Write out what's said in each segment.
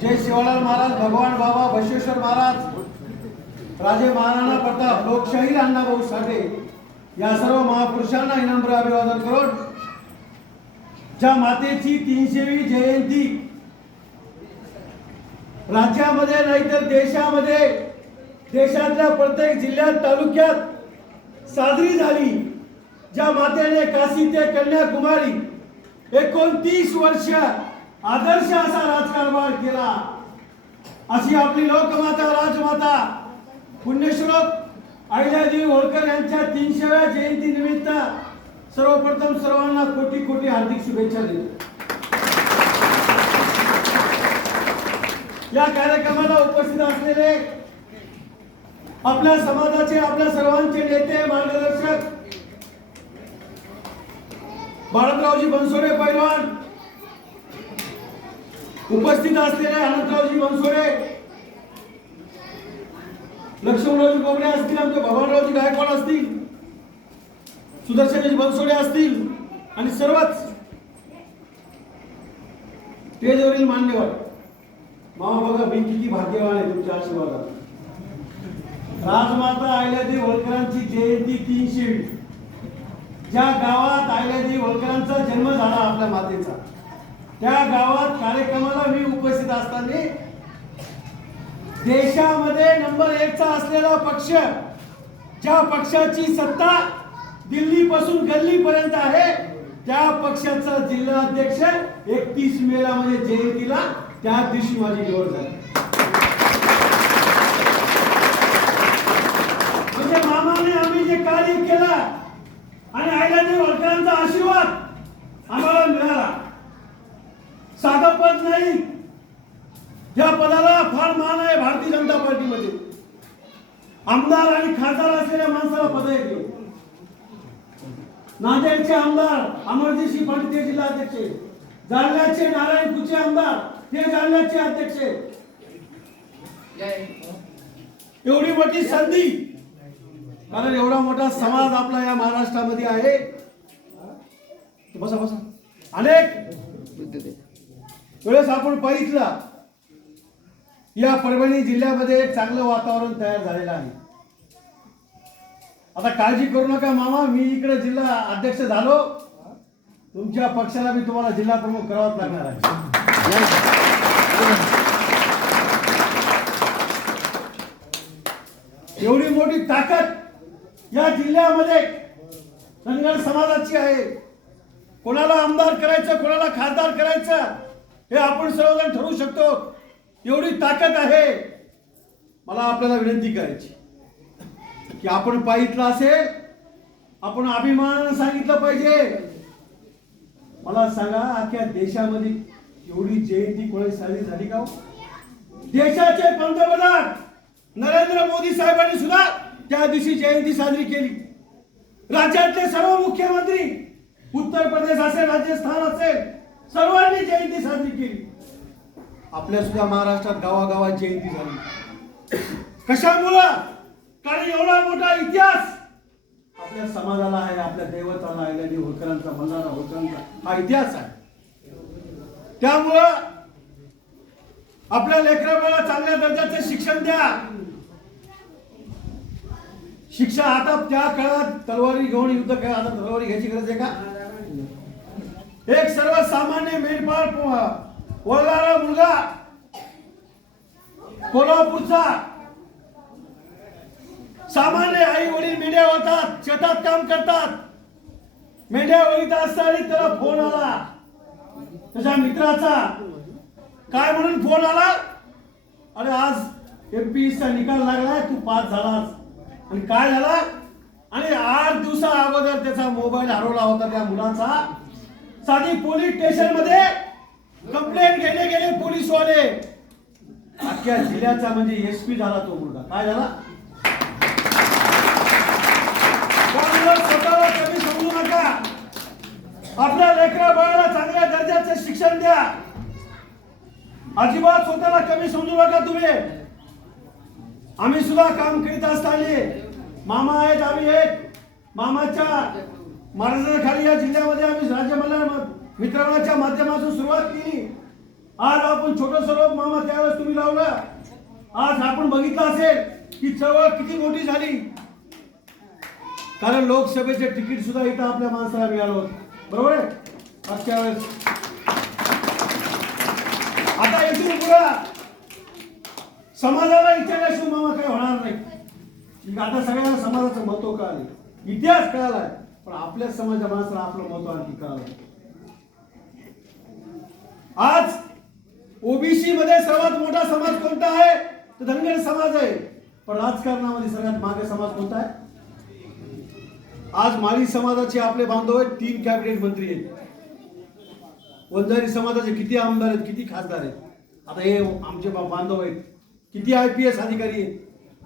जय शिवालाल महाराज भगवान बाबा बशेश्वर महाराज राजे महाराणा प्रताप लोकशाही अण्णाभाऊ साठे या सर्व महापुरुषांना विनम्र अभिवादन करून ज्या मातेची तीनशेवी जयंती राज्यामध्ये नाहीतर देशामध्ये देशातल्या प्रत्येक जिल्ह्यात तालुक्यात साजरी झाली. ज्या मातेने काशी ते कन्याकुमारी एकोणतीस वर्ष आदर्श असा राजकारभार केला. अशी आपली लोकमाता राजमाता पुण्यश्लोक अहिल्याजी होळकर यांच्या तीनशेव्या जयंती निमित्त सर्वप्रथम सर्वांना कोटी कोटी हार्दिक शुभेच्छा देतो. या कार्यक्रमाला उपस्थित असलेले आपल्या समाजाचे आपल्या सर्वांचे नेते मार्गदर्शक बाळतरावजी बनसोडे पैलवान उपस्थित असलेले अनंतरावजी बनसोडे लक्ष्मणरावजी बोबडे असतील आमचे भगवानरावजी गायकवाड असतील सुदर्शनजी बनसोडे असतील आणि सर्वच स्टेजवरील मान्यवर मामा बघा मी किती भाग्यवान आहे तुमच्या आशीर्वादात. राजमाता अहिल्यादेवी होळकरांची जयंती तीनशे ज्या गावात अहिल्यादेवी होळकरांचा जन्म झाला आपल्या मातेचा. त्या गावात कार्यक्रमाला मी उपस्थित असताना देशामध्ये नंबर एकचा असलेला पक्ष ज्या पक्षाची सत्ता दिल्लीपासून गल्लीपर्यंत आहे त्या पक्षाचा जिल्हा अध्यक्ष एकतीस मेला म्हणजे जयंतीला त्या दिवशी माझी निवड झाली म्हणजे मामाने आम्ही जे कार्य केलं आणि आईलादेवी होळकरांचा आशीर्वाद आम्हाला मिळाला साधं पद नाही या पदाला फार मान आहे भारतीय जनता पार्टीमध्ये आमदार आणि खासदार असलेल्या माणसाला पद येते नांदेडचे आमदार अमरजीशी पाटील ते जिल्हा अध्यक्ष जालन्याचे नारायण कुचे आमदार ते जालन्याचे अध्यक्ष एवढी मोठी संधी. कारण एवढा मोठा समाज आपला या महाराष्ट्रामध्ये आहे. बसा बसा. अनेक वेळेस आपण पाहितलं या परभणी जिल्ह्यामध्ये एक चांगलं वातावरण तयार झालेलं आहे. आता काळजी करू नका मामा मी इकडे जिल्हा अध्यक्ष झालो. तुमच्या पक्षाला मी तुम्हाला जिल्हा प्रमुख करावाच लागणार आहे. एवढी मोठी ताकद या जिल्ह्यामध्ये धनगर समाजाची आहे. कोणाला आमदार करायचं कोणाला खासदार करायचं हे आपण सर्वजण ठरवू शकतो. एवढी ताकद आहे. मला आपल्याला विनंती करायची की आपण पाहितलं असेल आपण अभिमानानं सांगितलं पाहिजे. मला सांगा अख्ख्या देशामध्ये एवढी जयंती कोणी साजरी झाली का हो? देशाचे पंतप्रधान नरेंद्र मोदी साहेबांनी सुद्धा त्या दिवशी जयंती साजरी केली. राज्यातले सर्व मुख्यमंत्री उत्तर प्रदेश असेल राजस्थान असेल सर्वांनी जयंती साजरी केली. आपल्या सुद्धा महाराष्ट्रात गावागावात जयंती झाली. कशामुळं? कारण एवढा मोठा इतिहास! आपल्या समाजाला आहे आपल्या दैवताला आहे आणि होळकरांचा मल्हारा होळकरांचा हा इतिहास आहे. त्यामुळं आपल्या लेकराबाला चांगल्या दर्जाचे शिक्षण द्या. शिक्षा आता त्या काळात तलवारी घेऊन युद्ध काय आता तलवारी घ्यायची गरज आहे का? एक सर्वसामान्य मेंढपाळ वळणारा मुलगा कोल्हापूरचा. सामान्य आई वडील मेंढ्या होतात शेतात काम करतात. मेंढ्या वळीत असताना त्याला फोन आला. त्याच्या मित्राचा. काय म्हणून फोन आला? अरे आज एमपीचा निकाल लागलाय तू पास झालास. आणि काय झाला? आणि आठ दिवसा अगोदर त्याचा मोबाईल हरवला होता त्या मुलाचा. साधी पोलीस स्टेशनमध्ये कंप्लेंट घेणे गेले पोलीस वाले अख्ख्या जिल्ह्याचा म्हणजे एसपी झाला तो मुलगा. काय झाला? स्वतःला कमी समजू नका. आपल्या लेकरा बाळाला चांगल्या दर्जाचे शिक्षण द्या. अजिबात स्वतःला कमी समजू नका तुम्ही. आम्ही सुद्धा काम करीत असताना मामा आहेत आम्ही आहेत मामाच्या मार्गदर्शनाखाली या जिल्ह्यामध्ये आम्ही राज्य मित्रांच्या माध्यमातून सुरुवात केली. आज आपण छोटं स्वरूप मामा त्यावेळेस तुम्ही लावलं. आज आपण बघितलं असेल की चळवळ किती मोठी झाली. कारण लोकसभेचे तिकीट सुद्धा इथं आपल्या माणसाला मिळालं होतं. बरोबर आहे? मागच्या वेळेस आता इथून पुढं समाजाला विचारल्याशिवाय मामा काही होणार नाही. आता सगळ्यांना समाजाचं महत्त्व कळालं इतिहास कळालाय. पण आपल्या समाजा माणसाला आपलं महत्त्व आणखी कळालं आज ओबीसी मध्ये सर्वात मोठा समाज कोणता आहे? तर धनगर समाज आहे. पण राजकारणामध्ये सगळ्यात मागे समाज कोणता आहे? आज माळी समाजाचे आपले बांधव आहेत तीन कॅबिनेट मंत्री आहेत. वंजारी समाजाचे किती आमदार आहेत किती खासदार आहेत? आता हे आमचे बा- बांधव आहेत. किती आय पी एस अधिकारी आहेत?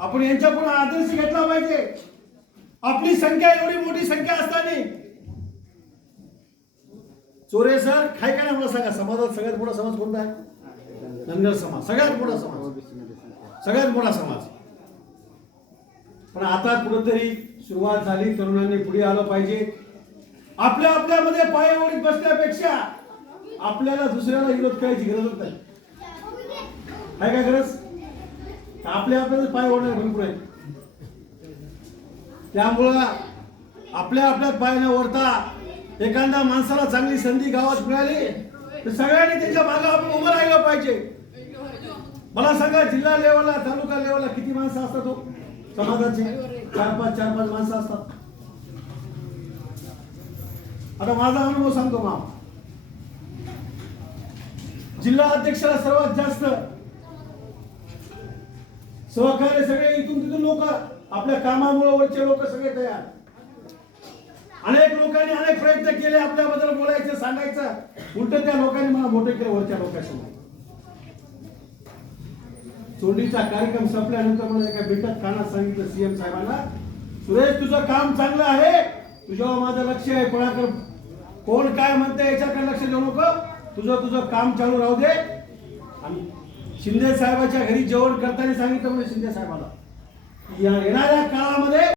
आपण यांच्याकडून आदर्श घेतला पाहिजे. आपली संख्या एवढी मोठी संख्या असताना चोरे सर काय काय मला सांगा. समाजात सगळ्यात मोठा समाज कोणता आहे? धनगर समाज. सगळ्यात मोठा समाज. सगळ्यात मोठा समाज. पण आता कुठंतरी सुरुवात झाली तरुणांनी पुढे आलं पाहिजे. आपल्या आपल्यामध्ये पाय बसण्यापेक्षा आपल्याला दुसऱ्याला विरोध करायची गरजच नाही. काय काय गरज? आपल्या आपल्याला पाय ओढणार भरपूर आहे त्यामुळं आपल्या आपल्यात पाय न ओढता एखाद्या माणसाला चांगली संधी गावात मिळाली तर सगळ्यांनी त्यांच्या मागे आपण उभं राहिलं पाहिजे. मला सांगा जिल्हा लेवलला तालुका लेवलला किती माणसं असतात हो? समाजाचे? चार पाच चार पाच माणसं असतात. आता माझा अनुभव सांगतो मा जिल्हा अध्यक्षाला सर्वात जास्त सहकार्य सगळे इथून तिथून लोक आपल्या कामामुळे वरचे लोक सगळे तयार. लोकांनी अनेक प्रयत्न केले आपल्याबद्दल बोलायचं सांगायचं. उलट त्या लोकांनी मला मोठे केलं वरच्या लोकांसमोर. चोंडीचा कार्यक्रम संपल्यानंतर मला एका भेटत कानात सांगितलं सीएम साहेबांना सुरेश तुझं काम चांगलं आहे. तुझ्यावर माझं लक्ष आहे. कोणाकडे कोण काय म्हणते याच्याकडे लक्ष देऊ नको. तुझं तुझं काम चालू राहू दे. आणि शिंदे साहेबाच्या घरी जेवण करताना सांगितलं म्हणजे शिंदे साहेबाला. या येणाऱ्या काळामध्ये